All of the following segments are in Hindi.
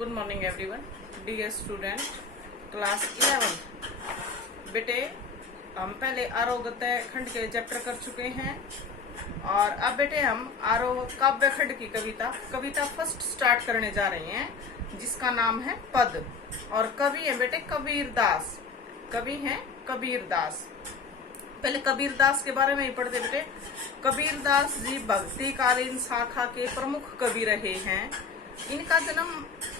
Good morning everyone. Dear student class 11 बेटे, हम पहले आरोग्य खंड के चैप्टर कर चुके हैं और अब बेटे हम आरोह काव्य खंड की कविता फर्स्ट स्टार्ट करने जा रहे हैं, जिसका नाम है पद। और कवि है बेटे कबीर दास। कवि हैं कबीर दास। पहले कबीर दास के बारे में ही पढ़ते बेटे। कबीर दास जी भक्ति कालीन शाखा के प्रमुख कवि रहे हैं। इनका जन्म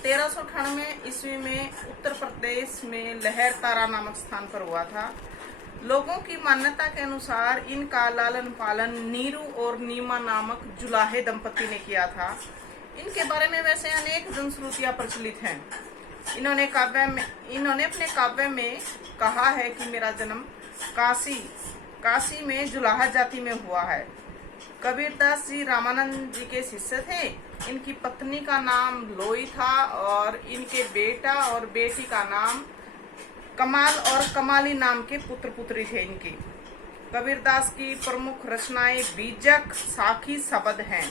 1398 ईस्वी में उत्तर प्रदेश में लहर तारा नामक स्थान पर हुआ था। लोगों की मान्यता के अनुसार इनका लालन पालन नीरू और नीमा नामक जुलाहे दंपति ने किया था। इनके बारे में वैसे अनेक जनश्रुतियां प्रचलित हैं। इन्होंने अपने काव्य में कहा है कि मेरा जन्म काशी में जुलाहा जाति में हुआ है। कबीरदास जी रामानंद जी के शिष्य थे। इनकी पत्नी का नाम लोई था और इनके बेटा और बेटी का नाम कमाल और कमाली नाम के पुत्र पुत्री थे इनकी। कबीरदास की प्रमुख रचनाएं बीजक साखी शब्द हैं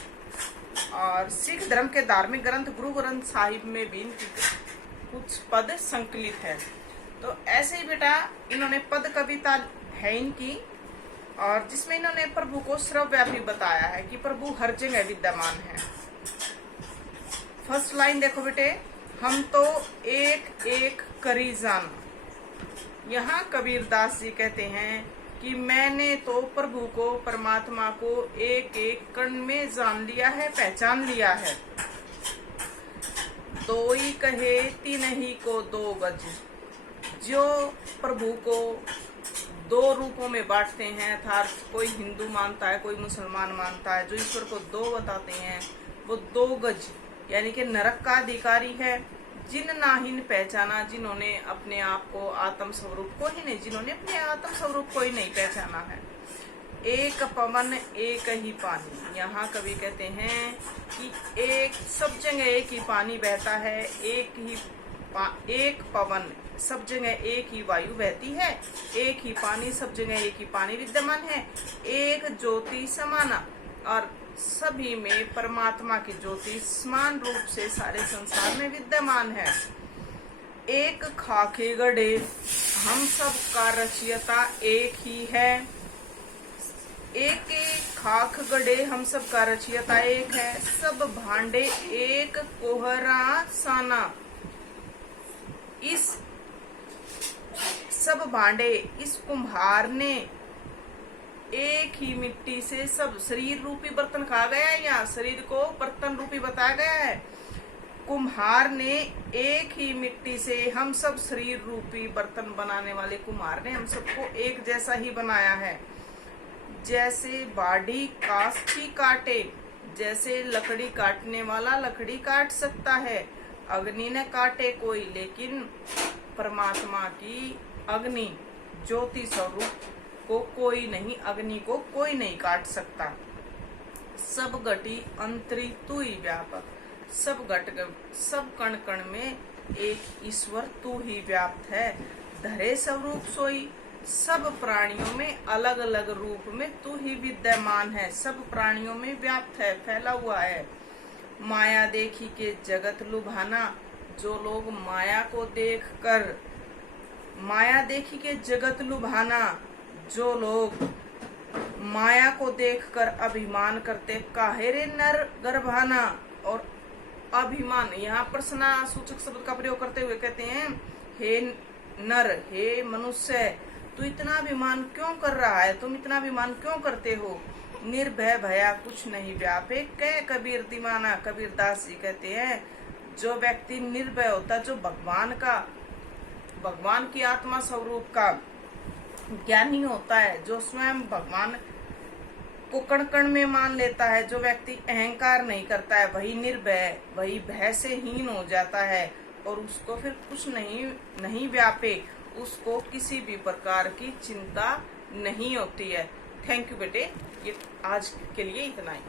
और सिख धर्म के धार्मिक ग्रंथ गुरु ग्रंथ साहिब में भी इनकी कुछ पद संकलित है। तो ऐसे ही बेटा इन्होंने पद कविता है इनकी, और जिसमें इन्होंने प्रभु को सर्वव्यापी बताया है कि प्रभु हर जगह विद्यमान है। फर्स्ट लाइन देखो बेटे, हम तो एक एक करी जान। यहाँ कबीरदास जी कहते हैं कि मैंने तो प्रभु को, परमात्मा को एक एक कण में जान लिया है, पहचान लिया है। दो ही कहे तीन ही को दो गज। जो प्रभु को दो रूपों में बांटते हैं, अर्थात कोई हिंदू मानता है, कोई मुसलमान मानता है, जो ईश्वर को दो बताते हैं वो दो गज यानी कि नरक का अधिकारी है। जिन नाहीन पहचाना, जिन्होंने अपने आप को आत्म स्वरूप को ही नहीं, जिन्होंने अपने आत्म स्वरूप को ही नहीं पहचाना है। एक पवन एक ही पानी। यहाँ कवि कहते हैं कि एक सब जगह एक ही पानी बहता है, एक पवन सब जगह एक ही वायु बहती है, एक ही पानी सब जगह एक ही पानी विद्यमान है। एक ज्योति समाना, और सभी में परमात्मा की ज्योति समान रूप से सारे संसार में विद्यमान है। एक खाके गढ़े हम सब का रचयिता एक ही है। एक खाक गढ़े हम सब का रचयिता एक है। सब भांडे एक कोहरा साना। इस सब भांडे इस कुम्हार ने एक ही मिट्टी से सब शरीर रूपी बर्तन कहा गया है। यहाँ शरीर को बर्तन रूपी बताया गया है। कुम्हार ने एक ही मिट्टी से हम सब शरीर रूपी बर्तन बनाने वाले कुम्हार ने हम सबको एक जैसा ही बनाया है। जैसे बाढ़ी काष्ठी काटे, जैसे लकड़ी काटने वाला लकड़ी काट सकता है, अग्नि ने काटे कोई, लेकिन परमात्मा की अग्नि ज्योति स्वरूप को कोई नहीं, अग्नि को कोई नहीं काट सकता। सब घटी अंतरी तू ही व्यापक। सब कण कण में एक ईश्वर तू ही व्याप्त है। धरे स्वरूप सोई। सब प्राणियों में अलग अलग रूप में तू ही विद्यमान है। सब प्राणियों में व्याप्त है, फैला हुआ है। माया देखी के जगत लुभाना। जो लोग माया को देखकर, माया देखी के जगत लुभाना, जो लोग माया को देखकर अभिमान करते, काहे रे नर गर्भाना। और अभिमान यहाँ प्रश्नवाचक शब्द का प्रयोग करते हुए कहते हैं, हे नर, हे मनुष्य, तू इतना अभिमान क्यों कर रहा है, तुम इतना अभिमान क्यों करते हो। निर्भय भया कुछ नहीं व्यापे कह कबीर दीवाना। कबीरदास जी कहते हैं जो व्यक्ति निर्भय होता, जो भगवान की आत्मा स्वरूप का ज्ञानी होता है, जो स्वयं भगवान को कण कण में मान लेता है, जो व्यक्ति अहंकार नहीं करता है, वही निर्भय, वही भय से हीन हो जाता है और उसको फिर कुछ नहीं व्यापे, उसको किसी भी प्रकार की चिंता नहीं होती है। थैंक यू बेटे, ये आज के लिए इतना ही।